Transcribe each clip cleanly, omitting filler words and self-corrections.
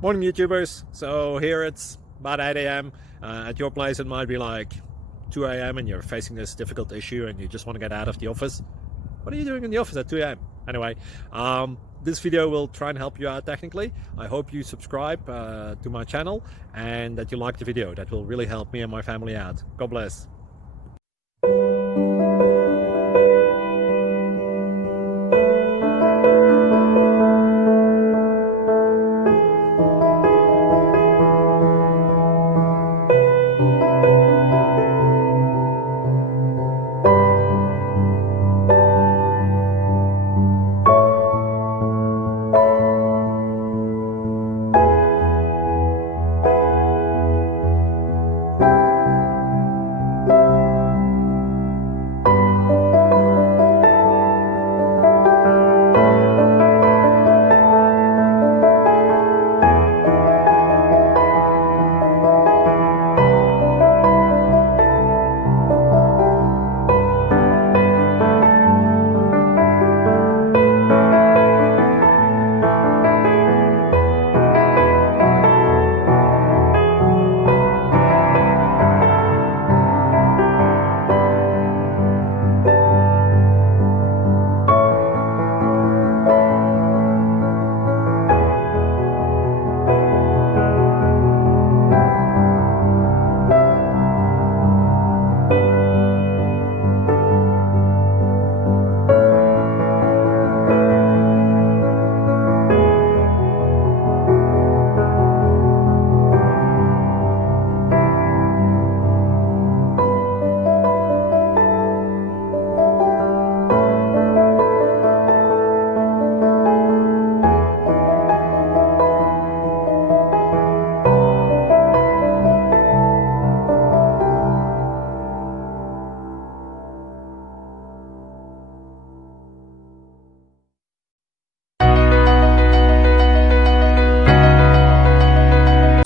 Morning YouTubers. So here it's about 8 a.m. At your place it might be like 2 a.m. and you're facing this difficult issue and you just want to get out of the office. What are you doing in the office at 2 a.m.? Anyway, this video will try and help you out technically. I hope you subscribe to my channel and that you like the video. That will really help me and my family out. God bless.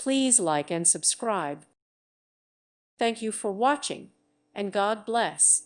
Please like and subscribe. Thank you for watching, and God bless.